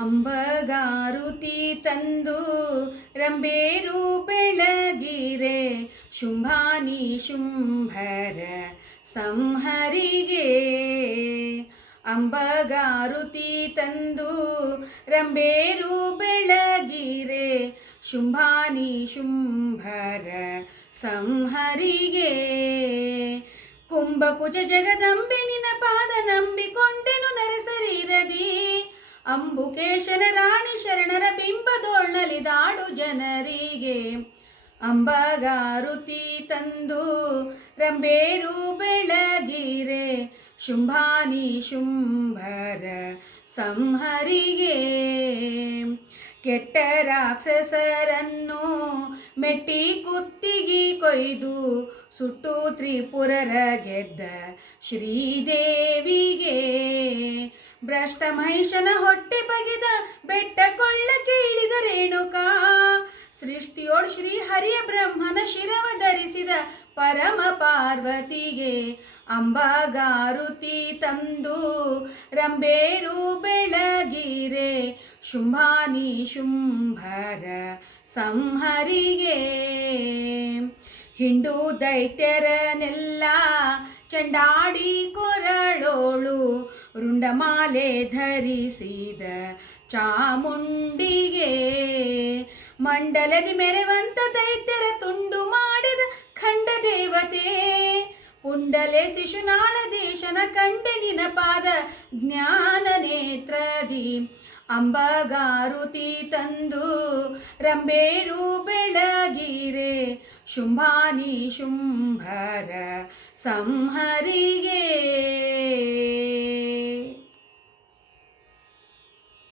ಅಂಬಗಾರುತಿ ತಂದು ರಂಬೇರು ಬೆಳಗಿರೆ ಶುಂಭಾನಿ ಶುಂಭರ ಸಂಹರಿಗೆ. ಅಂಬಗಾರುತಿ ತಂದು ರಂಬೇರು ಬೆಳಗಿರೆ ಶುಂಭಾನಿ ಶುಂಭರ ಸಂಹರಿಗೆ. ಕುಂಭಕುಜ ಜಗದಂಬೆ ನಿನ ಪಾದ ನಂಬಿಕೊಂಡೆನು ನರಸರೀರದಿ. ಅಂಬುಕೇಶನ ರಾಣಿ ಶರಣರ ಬಿಂಬದೋಳ್ನಲಿದಾಡು ಜನರಿಗೆ. ಅಂಬಗಾರುತಿ ತಂದು ರಂಬೇರು ಬೆಳಗಿರೆ ಶುಂಭಾನಿ ಶುಂಭರ ಸಂಹರಿಗೆ. ಕೆಟ್ಟ ರಾಕ್ಷಸರನ್ನು ಮೆಟ್ಟಿ ಕುತ್ತಿಗೆ ಕೊಯ್ದು ಸುಟ್ಟು ತ್ರಿಪುರರ ಗೆದ್ದ ಶ್ರೀದೇವಿಗೆ. ಭ್ರಷ್ಟ ಮಹಿಷನ ಹೊಟ್ಟೆ ಬಗೆದ ಬೆಟ್ಟ ಕೊಳ್ಳಕ್ಕೆ ಇಳಿದ ರೇಣುಕಾ. ಸೃಷ್ಟಿಯೋಡ್ ಶ್ರೀ ಹರಿಯ ಬ್ರಹ್ಮನ ಶಿರವ ಧರಿಸಿದ ಪರಮ ಪಾರ್ವತಿಗೆ. ಅಂಬಗಾರುತಿ ತಂದು ರಂಬೇರು ಬೆಳಗಿರೆ ಶುಂಭಾನಿ ಶುಂಭರ ಸಂಹರಿಗೆ. ಹಿಂಡು ದೈತ್ಯರನೆಲ್ಲ ಚಂಡಾಡಿ ಕೊರಳೋಳು ರುಂಡಮಾಲೆ ಧರಿಸಿದ ಚಾಮುಂಡಿಗೆ. ಮಂಡಲದಿ ಮೆರೆವಂತ ದೈತ್ಯರ ತುಂಡು ಮಾಡಿದ ಖಂಡ ದೇವತೆ. ಪುಂಡಲೆ ಶಿಶುನಾಳಧೀಶನ ಕಂಡೆ ನಿನ ಪಾದ ಜ್ಞಾನ ನೇತ್ರದಿ. ಅಂಬಗಾರುತಿ ತಂದು ರಂಬೇರು ಬೆಳಗಿರೆ ಶುಂಭಾನಿ ಶುಂಭರ ಸಂಹರಿಗೆ.